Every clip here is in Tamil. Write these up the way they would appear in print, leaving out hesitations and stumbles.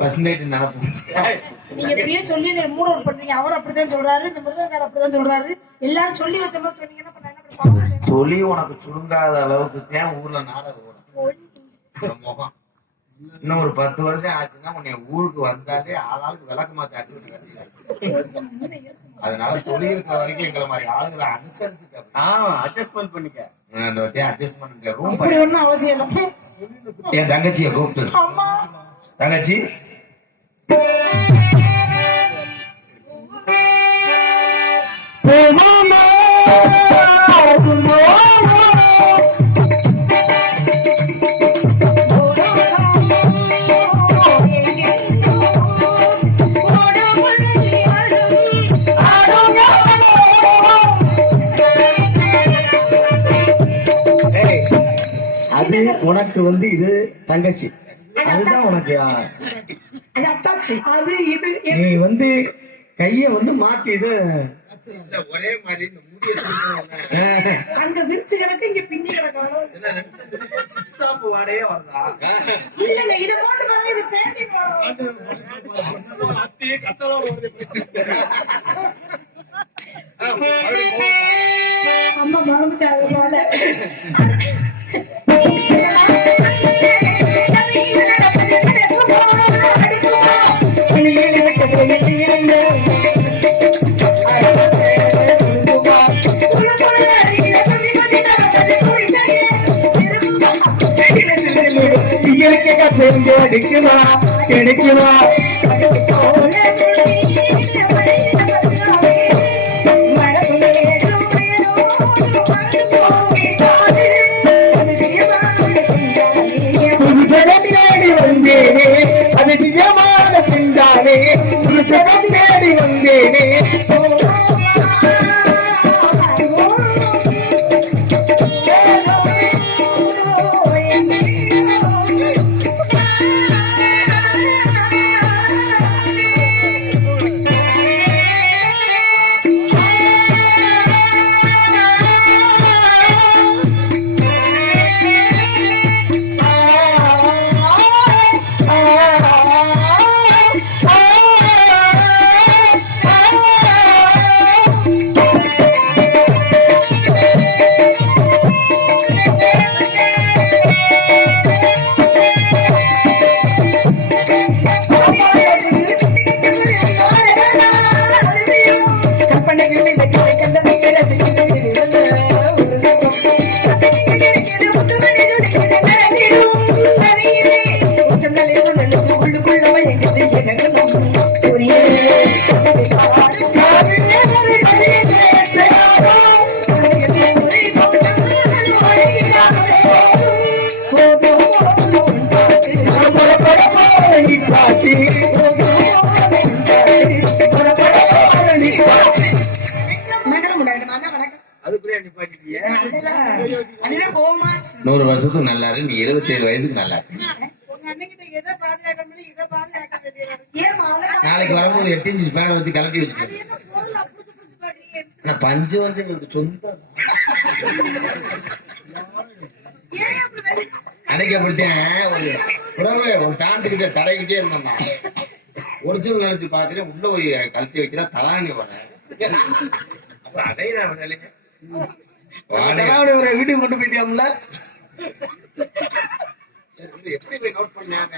ஃபர்ஸ்ட் நைட் நினைப்பு. நீங்க இப்படியே சொல்லி மூட அவுட் பண்றீங்க. அவர் அப்படித்தான் சொல்றாரு, இந்த மிருதங்காரர் அப்படித்தான் சொல்றாரு. எல்லாரும் சொல்லி வச்ச மாதிரி சொன்னீங்கன்னா தொலி உனக்கு சுருங்காத அளவுக்கு தான் ஊர்ல நாடகம் ஓடும். முகம் இன்னும் ஒரு 10 வருஷம் ஆச்சுன்னா உன்னை ஊருக்கு வந்தாலே ஆளாளுக்கு விளக்கமா தாட்டி. அதனால தொழில் இருக்கிற வரைக்கும் எங்களை மாதிரி ஆளுங்களை அனுசரிச்சுக்க, அட்ஜஸ்ட்மெண்ட் பண்ணிக்க. அந்த வாட்டி அட்ஜஸ்ட்மெண்ட் ரூம். அப்படி ஒண்ணும் அவசியம் இல்லை. என் தங்கச்சியை கூப்பிட்டு, தங்கச்சி அது உனக்கு வந்து இது தங்கச்சி, அதுதான் உனக்கு அது இது. நீ வந்து கைய வந்து மாத்தி இது ஒரே மாதிரி இந்த முடிய அங்க விரிச்சு கிடக்கு, இங்க பின்னி கிடக்கும். வாடையே வரதா இல்லங்க, இதை போட்டு பாருங்க, இது பேண்டி கத்தலாம் அம்மா மறந்துட்டாங்க போல. கிடைக்குமா கிடைக்குமா தேடி வந்தேனே, அது நிஜமான பிண்டானே, புருஷனம் தேடி வந்தேனே. அதுக்குள்ளே 100 வருஷத்துக்கு நல்லா இருக்கு. நீ 77 வயசுக்கு நல்லா இருக்கு. நாளைக்கு வரும்போது 8 இன்ச்சு பேனை வச்சு கலட்டி வச்சுட்டு பஞ்சு வந்து எங்களுக்கு சொந்த அடைக்கப்பட்டேன். ஒரு டாண்டுகிட்ட தடைக்கிட்டே இருந்தோம்னா ஒரிஜினல் நினைச்சு பாக்குறேன். உள்ள போய் கழட்டி வைக்கிறா தலாணி வர அப்புறம் அடையிற வீட்டுக்கு கொண்டு போயிட்டியாம்ல. எப்படி போய் நோட் பண்ணாங்க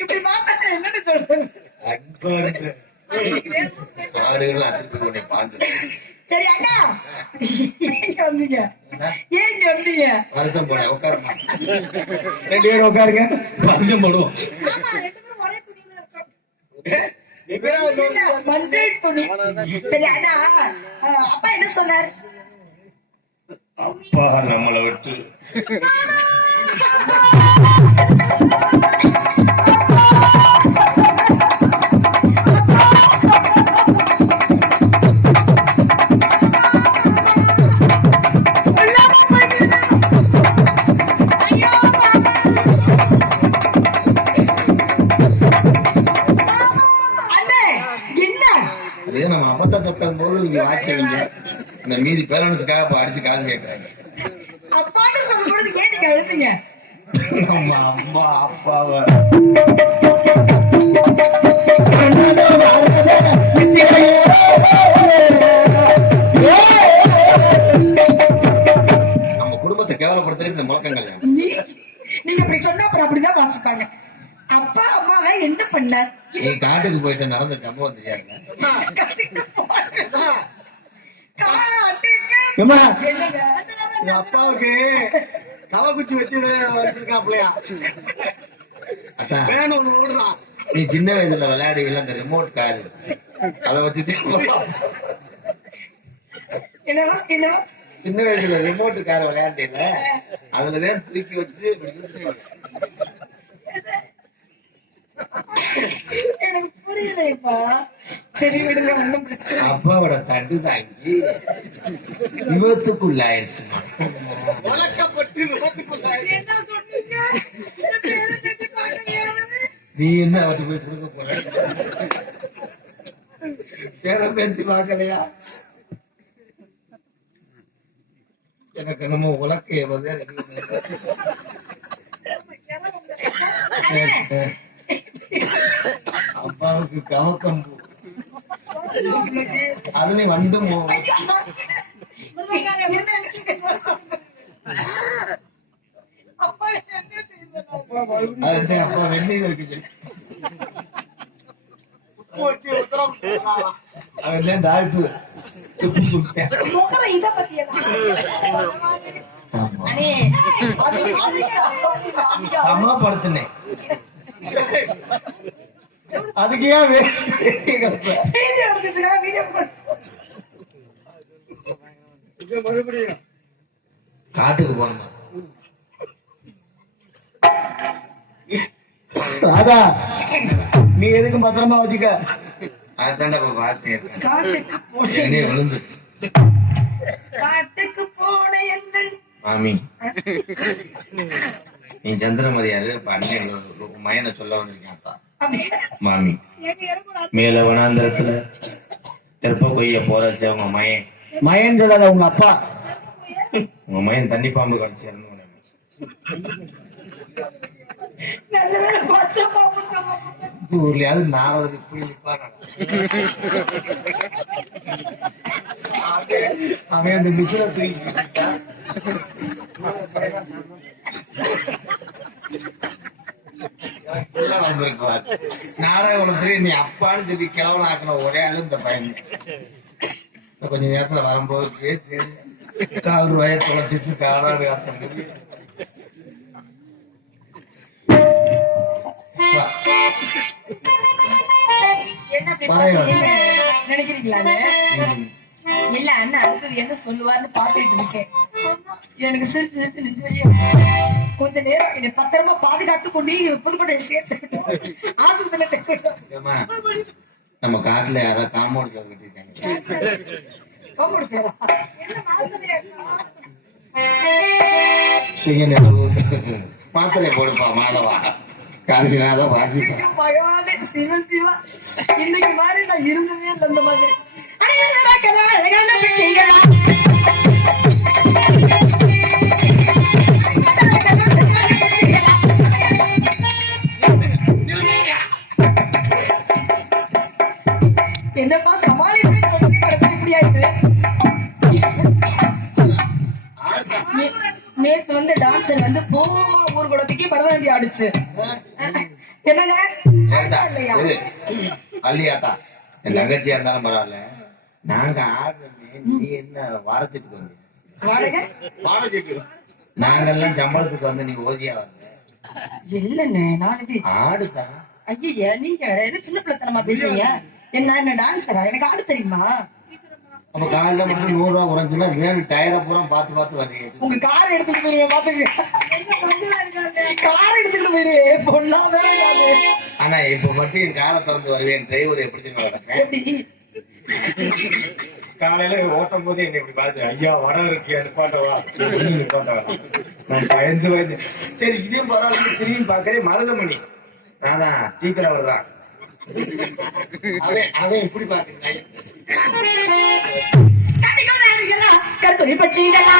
இப்படி பார்த்தா என்னன்னு சொல்றது? ஆடுகள் அசைத்து கொண்டே பாஞ்சு. சரி அண்ணா, ஏன் வந்தீங்க? ஏன் வந்தீங்க? வருஷம் போனேன். உட்கார 2 பேரும் உட்காருங்க, வருஷம் போடுவோம். மஞ்சள் துணி. சரி அண்ணா, அப்பா என்ன சொன்னார்? அப்பா நம்மளை விட்டு நம்ம அபத்த சத்தம் போது நீங்க வாட்சவீங்க. இந்த மீதி பேரண்ட்ஸுக்காக இப்ப அடிச்சு காசு கேட்கறாங்க. அப்பான்னு சொல்லும் பொழுது ஏன் நீங்க அழுதுங்க? நம்ம அம்மா அப்பாவை நம்ம குடும்பத்தை கேவலப்படுத்துறது இந்த முழக்கங்கள். நீங்க அப்படி சொன்னா அப்புறம் அப்படிதான் வாசிப்பாங்க. அப்பா அம்மாவை என்ன பண்ணார்? நீ காட்டுக்கு போயிட்டு நடந்த சம்பவம் தெரியாது. ஏம்மா, என்னங்க? உங்க அப்பாவுக்கு கவக்குச்சி வச்சிருக்காப்லையா? அதான் வேணும் ஓடுறான். நீ சின்ன வயசுல விளையாடுவீல அந்த ரிமோட் கார், அதை வச்சுட்டு என்னவா என்னவா? சின்ன வயசுல ரிமோட் கார் விளையாண்டீங்க, அதுலதான் தூக்கி வச்சு எனக்கு புரியலைப்பா. சரி விடுங்க, ஒண்ணும் பிரச்சனை. அப்பாவோட தட்டு தாங்கி விபத்துக்குள்ளாயிருச்சுமா. என்ன சொன்னீங்க? இந்த பேரை கேட்டு பார்க்கலையா? நீ என்ன அவட்டு போய் கொடுக்க போற? பேர பேத்தி பார்க்கலையா? எனக்கு என்னமோ உலக்கைய வந்து அப்பாவுக்கு கவக்கம்பு அதுலயும் வந்து அதுதான் அப்பா வெந்நீர் வைக்க சொல்லி அவன் டாக்டர் துப்பு சுட்டேன். முகரை இதை பத்தி அண்ணே, சமப்படுத்தினேன். அதுக்கு ஏன் வீடியோ எடுத்துட்டு வீடியோ மறுபடியும் காட்டுக்கு போனோம். ராதா, நீ எதுக்கும் பத்திரமா வச்சுக்க. அதுதான்டா இப்ப பார்த்தேன். காட்டுக்கு போன என்னைய விழுந்துச்சு. காட்டுக்கு போன எந்த மாமி நீ சந்திரமதியாரு இப்ப அண்ணன் மயனை சொல்ல வந்திருக்கேன்ப்பா. மாமி மேல வனாந்திரத்துல தெற்ப கொய்ய போற உங்க மயன் மயன் சொல்லாத உங்க அப்பா. உங்க மயன் தண்ணி பாம்பு கடிச்சு நல்ல வேலை பச்சை பாம்பு சொல்லாம. ஊர்லயாவது நாலாவது இப்படி நிப்பானா அவன் அந்த மிஷினை தூக்கி நாடகத்துல நீ அப்பான்னு சொல்லி கிழவன் ஆக்கின ஒரே ஆளு இந்த பையன். கொஞ்ச நேரத்துல வரும்போது பேச்சு 4 ரூபாயை தொலைச்சிட்டு காணாது. என்ன அப்படி பாக்குறீங்க? நினைக்கிறீங்களாங்க? இல்ல அண்ணன் அடுத்தது என்ன சொல்லுவார்னு பாத்துட்டு இருக்கேன். எனக்கு சிரிச்சு சிரிச்சு நெஞ்சு கொஞ்ச நேரம் என்னை பத்திரமா பாதுகாத்து கொண்டு புதுக்கோட்டை சேர்த்து ஆஸ்பத்திரியில நம்ம காட்டுல யாராவது காம்பவுண்ட் சேர் கட்டிருக்காங்க. காம்பவுண்ட் சேரா? மாத்திரை போடுப்பா மாதவா, காசினாதான் பாக்கி பகவானே சிவ சிவா, இன்னைக்கு மாதிரி நான் இருந்ததே இல்லை அந்த மாதிரி. என்னப்பா சமாளிப்பேன்னு சொல்லி கிடக்கு இப்படி ஆயிட்டு. நேத்து வந்து டான்சர் வந்து போமா ஊர்குளத்துக்கே பரதநாட்டியம் ஆடிச்சு. என்னங்க இல்லையா? பள்ளியாத்தா என் தங்கச்சியா இருந்தாலும் பரவாயில்ல, நாங்க ஆடுறோமே, நீ என்ன வாரச்சிட்டு வந்து நாங்கெல்லாம் சம்பளத்துக்கு வந்து நீ ஓசியா வந்த இல்லண்ணே. நான் ஆடுதான். ஐயா நீங்க என்ன சின்ன பிள்ளைத்தனமா பேசுறீங்க? என்ன டான்ஸரா? எனக்கு ஆடு தெரியுமா? அப்ப காலையில மட்டும் 100 ரூபா குறைஞ்சுன்னா வேணும் டயரை பூரா பார்த்து பார்த்து வருவீங்க. உங்க கார் எடுத்துட்டு போயிருவேன் பாத்துக்க. கார் எடுத்துட்டு போயிருவேன் பொண்ணாவே. ஆனா இப்ப மட்டும் என் காரை திறந்து வருவேன். டிரைவர் எப்படி தெரியுமா வரேன்? எப்படி காலையில ஓட்டும் போது என்ன இப்படி பாத்து, ஐயா வடம் இருக்கியா நிப்பாட்டவா நிப்பாட்டவா, நான் பயந்து சரி இதே பரவாயில்ல திரும்பி பாக்குறேன். மருதமணி நான் தான் டீக்கரை வர்றான். அவன் எப்படி பாக்குறேன் கற்குறி பட்சிகளா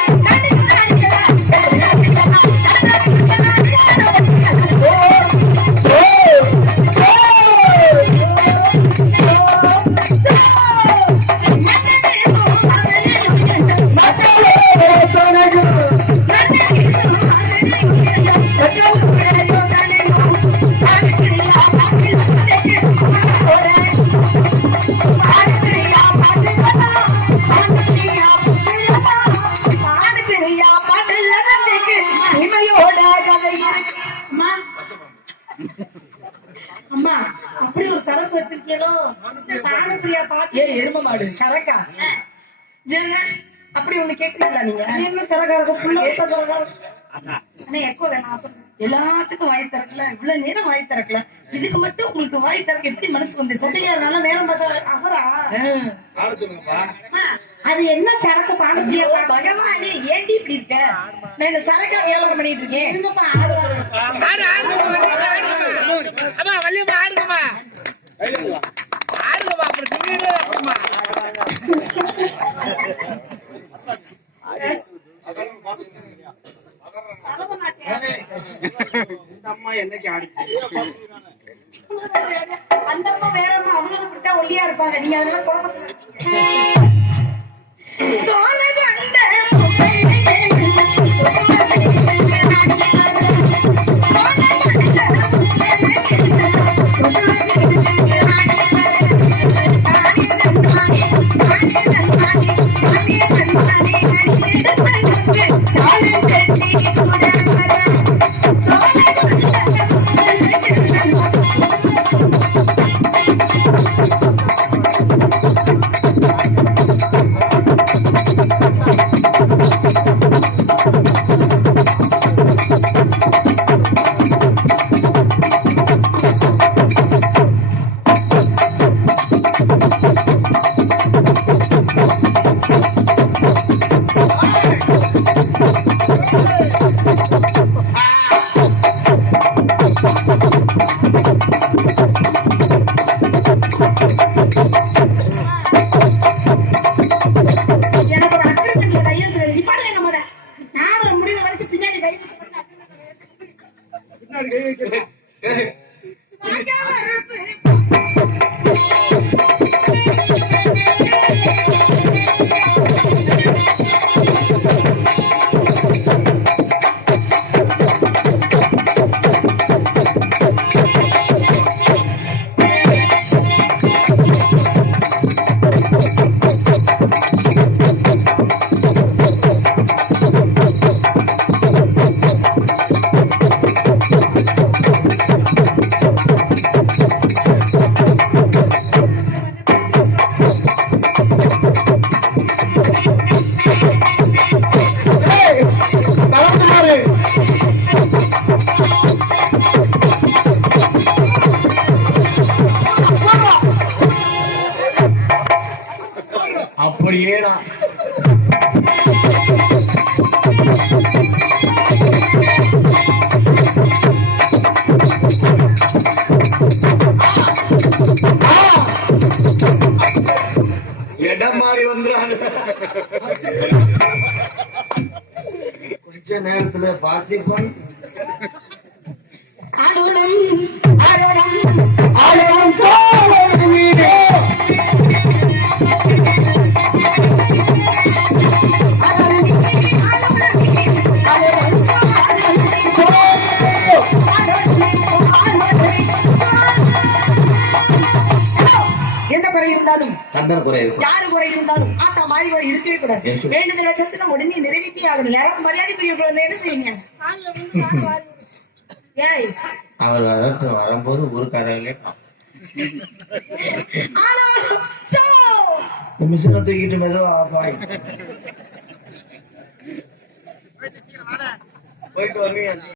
அம்மா அப்படி ஒரு சரக்கு வச்சிருக்கீங்களோ சாணப்பிரியா பாட்டு ஏ எரும மாடு சரக்கா ஜெருங்க அப்படி ஒண்ணு கேக்குறீங்களா நீங்க என்ன சரக்கா இருக்கும் புள்ள சரக்கா அண்ணே எப்போ வேணாம் எல்லாத்துக்கும் வாய் திறக்கல இவ்வளவு நேரம் வாய் திறக்கல இதுக்கு மட்டும் உங்களுக்கு வாய் திறக்க எப்படி மனசு வந்துச்சு நல்ல நேரம் பார்த்தா அவரா சொல்லுங்கப்பா. அது என்ன சரக்கு பானப்பிரியா பாட்டு பகவானே ஏண்டி இப்படி இருக்க நான் இந்த சரக்கா வியாபாரம் பண்ணிட்டு இருக்கேன் இருங்கப்பா ஆடுவாரு இந்த அம்மா என்னைக்கு ஆடிச்சு அந்த அம்மா வேறம்மா அவங்களும் இப்படித்தான் ஒல்லியா இருப்பாங்க நீங்க அதெல்லாம் குழப்பத்துல சோழ கொண்ட எனக்கு ஒரு அக்ரிமெண்ட்ல கையெழுத்து நீ பாடு என்ன முறை நானும் முடிவு வரைக்கும் பின்னாடி கை அப்படியேடா இடம் மாறி வந்துறாங்க கொஞ்ச நேரத்துல பார்த்திபன் ஆடோடம் ஆடோடம் ஆயிரம் சோழன் வீரே. எந்த குறை இருந்தாலும் கந்தன் குறை இருக்கும். யாரு குறை இருந்தாலும் ஆத்தா மாறி குறை இருக்கவே கூடாது ஏன் வேண்டுதல் வச்சது நம்ம உடனே நிறைவேற்றி ஆகணும் யாராவது மரியாதைக்குரிய வந்து என்ன செய்வீங்க ஏய் அவர் வரும்போது ஊருக்காரர்களே ஆனாலும் சோ மிஷினை தூக்கிட்டு மெதுவா பாய் போயிட்டு வருவீங்க.